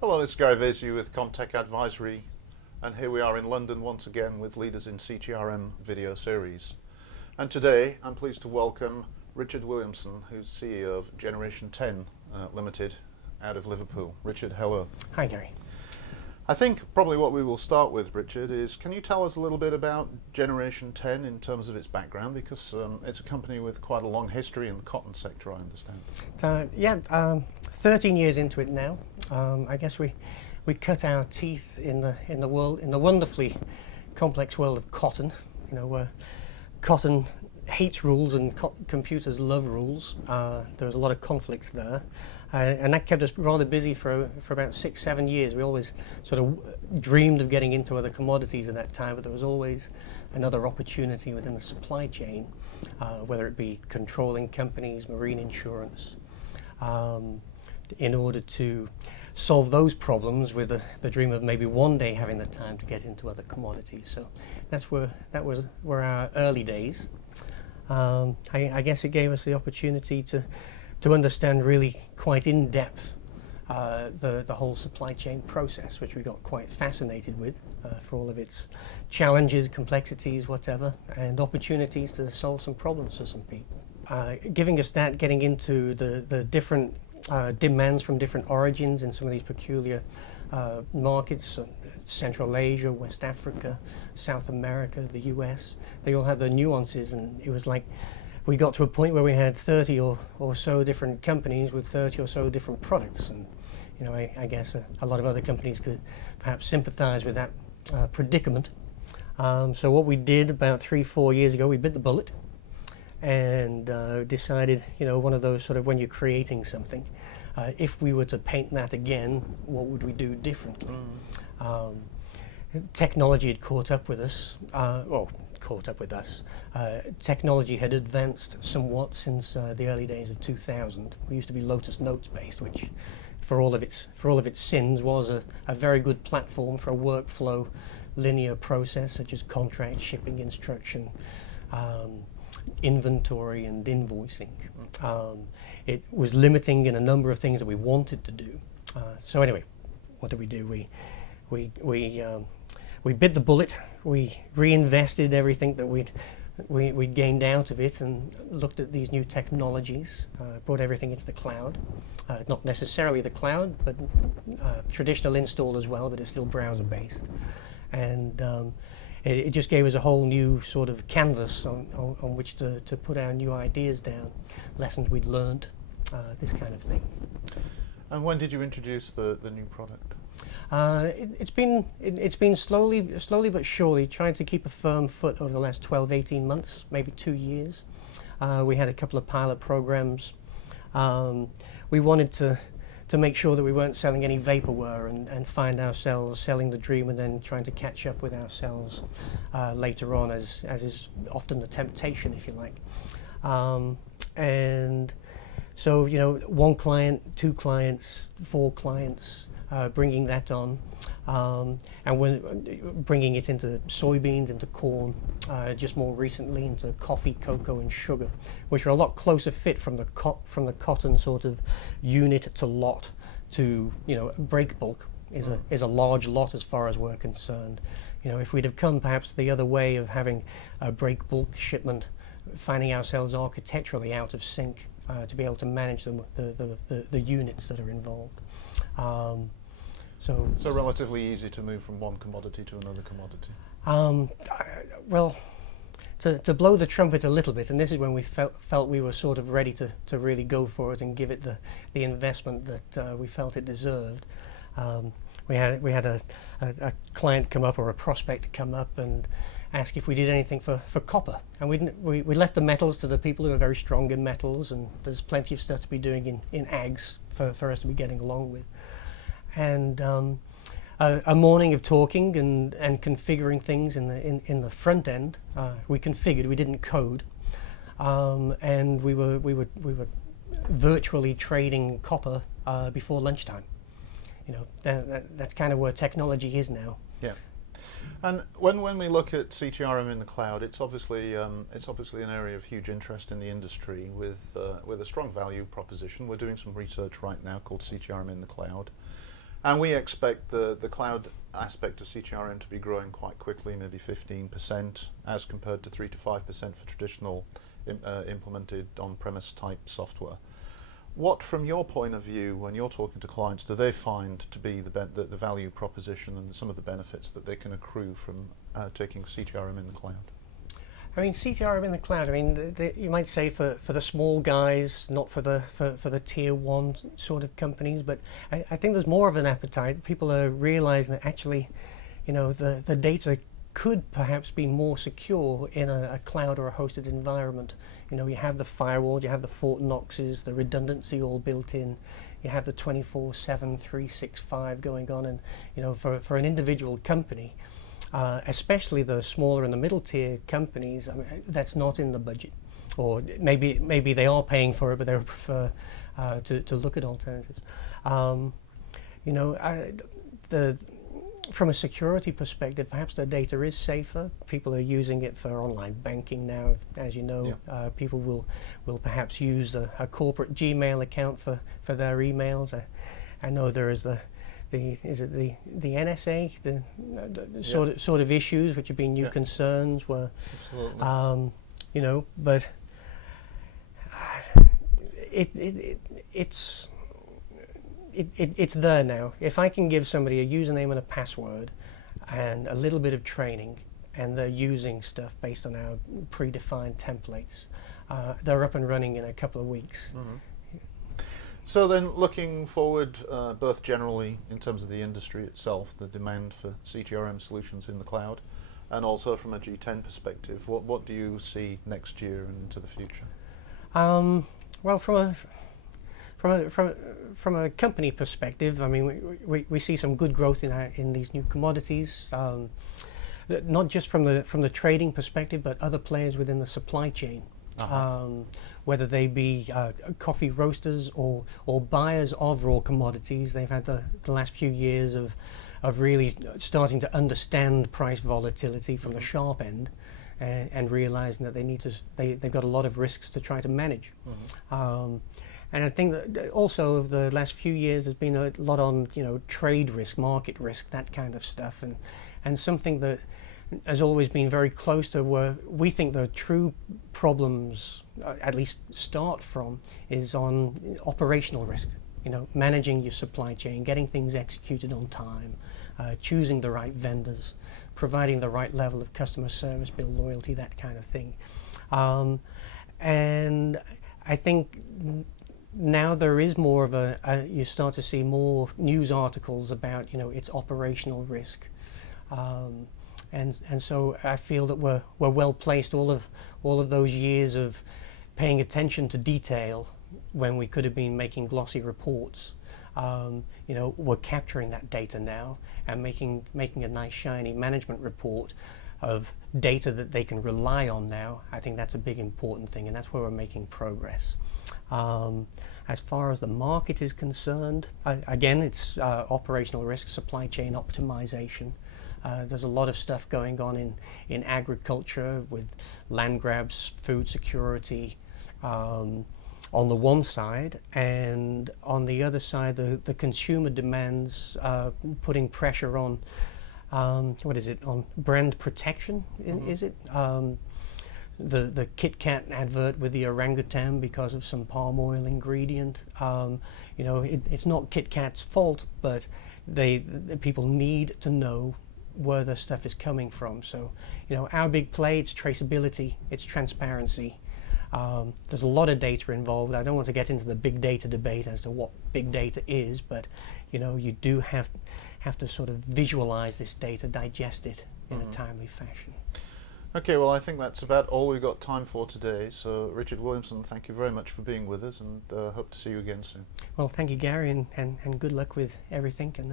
Hello, this is Gary Vasey with ComTech Advisory, and here we are in London once again with Leaders in CTRM video series. And today I'm pleased to welcome Richard Williamson, who's CEO of Generation 10 Limited out of Liverpool. Richard, hello. Hi, Gary. I think probably what we will start with, Richard, is can you tell us a little bit about Generation 10 in terms of its background, because it's a company with quite a long history in the cotton sector, I understand. 13 years into it now. I guess we cut our teeth in the wonderfully complex world of cotton. You know, where cotton hates rules and computers love rules. There was a lot of conflicts there, and that kept us rather busy for about 6-7 years. We always sort of dreamed of getting into other commodities at that time, but there was always another opportunity within the supply chain, whether it be controlling companies, marine insurance, in order to solve those problems with the dream of maybe one day having the time to get into other commodities. So that were our early days. I guess it gave us the opportunity to understand really quite in depth the whole supply chain process, which we got quite fascinated with for all of its challenges, complexities, whatever, and opportunities to solve some problems for some people. Giving us that, getting into the different demands from different origins in some of these peculiar markets, Central Asia, West Africa, South America, the US, they all have their nuances, and it was like we got to a point where we had 30 or so different companies with 30 or so different products, and you know, I guess a lot of other companies could perhaps sympathize with that predicament. So what we did about 3-4 years ago, we bit the bullet and decided, you know, one of those sort of when you're creating something, if we were to paint that again, what would we do differently? Technology had caught up with us, technology had advanced somewhat since the early days of 2000. We used to be Lotus Notes based, which for all of its sins was a very good platform for a workflow linear process such as contract, shipping instruction, inventory and invoicing. It was limiting in a number of things that we wanted to do. So anyway, what did we do? We bit the bullet. We reinvested everything that we'd gained out of it and looked at these new technologies, brought everything into the cloud. Not necessarily the cloud, but traditional install as well, but it's still browser based. And it just gave us a whole new sort of canvas on which to put our new ideas down, lessons we'd learned, this kind of thing. And when did you introduce the new product? It's been slowly but surely trying to keep a firm foot over the last 12-18 months, maybe 2 years. We had a couple of pilot programs. We wanted to make sure that we weren't selling any vaporware and find ourselves selling the dream and then trying to catch up with ourselves later on, as is often the temptation, if you like. And so, you know, 1 client, 2 clients, 4 clients, bringing that on, and when bringing it into soybeans, into corn, just more recently into coffee, cocoa, and sugar, which are a lot closer fit from the cotton sort of unit to lot to, you know, break bulk is a large lot as far as we're concerned. You know, if we'd have come perhaps the other way of having a break bulk shipment, finding ourselves architecturally out of sync to be able to manage the units that are involved. So relatively easy to move from one commodity to another commodity. Well, to blow the trumpet a little bit, and this is when we felt we were sort of ready to really go for it and give it the investment that we felt it deserved. We had a client come up, or a prospect come up, and ask if we did anything for copper, and we left the metals to the people who are very strong in metals, and there's plenty of stuff to be doing in ags for us to be getting along with. And a morning of talking and configuring things in the front end, we configured, we didn't code, and we were virtually trading copper before lunchtime. that's kind of where technology is now. Yeah. And when we look at CTRM in the cloud, it's obviously an area of huge interest in the industry with a strong value proposition. We're doing some research right now called CTRM in the cloud, and we expect the cloud aspect of CTRM to be growing quite quickly, maybe 15%, as compared to 3 to 5% for traditional implemented on-premise type software. What, from your point of view, when you're talking to clients, do they find to be the value proposition and some of the benefits that they can accrue from taking CTRM in the cloud? I mean, CTRM in the cloud, I mean, you might say for the small guys, not for the tier one sort of companies, but I think there's more of an appetite. People are realizing that actually, the data could perhaps be more secure in a cloud or a hosted environment. You have the firewall, you have the Fort Knoxes, the redundancy all built in, you have the 24/7, 365 going on, and for an individual company, especially the smaller and the middle tier companies, I mean, that's not in the budget, or maybe they are paying for it, but they would prefer to look at alternatives. From a security perspective, perhaps the data is safer. People are using it for online banking now, as you know. Yeah. People will perhaps use a corporate Gmail account for their emails. I know there is the NSA, the sort of issues which have been new concerns were, but it's there now. If I can give somebody a username and a password and a little bit of training, and they're using stuff based on our predefined templates, they're up and running in a couple of weeks. Mm-hmm. So then, looking forward, both generally in terms of the industry itself, the demand for CTRM solutions in the cloud, and also from a G10 perspective, what do you see next year and into the future? Well, from a company perspective, I mean, we see some good growth in these new commodities, not just from the trading perspective, but other players within the supply chain. Whether they be coffee roasters or buyers of raw commodities. They've had the last few years of really starting to understand price volatility from the sharp end, and realizing that they've got a lot of risks to try to manage. And I think that also of the last few years there's been a lot on trade risk, market risk, that kind of stuff, and something that has always been very close to where we think the true problems at least start from is on operational risk. Managing your supply chain, getting things executed on time, choosing the right vendors, providing the right level of customer service, build loyalty, that kind of thing. And I think now there is more of you start to see more news articles about its operational risk, and so I feel that we're well placed. All of those years of paying attention to detail when we could have been making glossy reports, we're capturing that data now and making a nice shiny management report of data that they can rely on now. I think that's a big important thing, and that's where we're making progress. As far as the market is concerned, again, it's operational risk, supply chain optimization. There's a lot of stuff going on in agriculture with land grabs, food security on the one side, and on the other side, the consumer demands putting pressure on on brand protection, is it? The Kit Kat advert with the orangutan because of some palm oil ingredient. It's not Kit Kat's fault, but the people need to know where the stuff is coming from. So, our big play, it's traceability, it's transparency. There's a lot of data involved. I don't want to get into the big data debate as to what big data is, but you do have to sort of visualize this data, digest it in a timely fashion. Okay, well, I think that's about all we've got time for today. So, Richard Williamson, thank you very much for being with us, and hope to see you again soon. Well, thank you, Gary, and good luck with everything in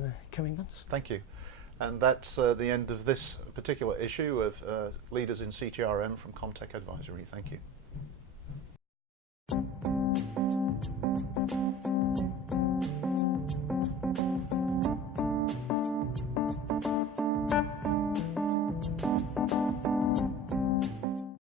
the coming months. Thank you. And that's the end of this particular issue of Leaders in CTRM from ComTech Advisory. Thank you.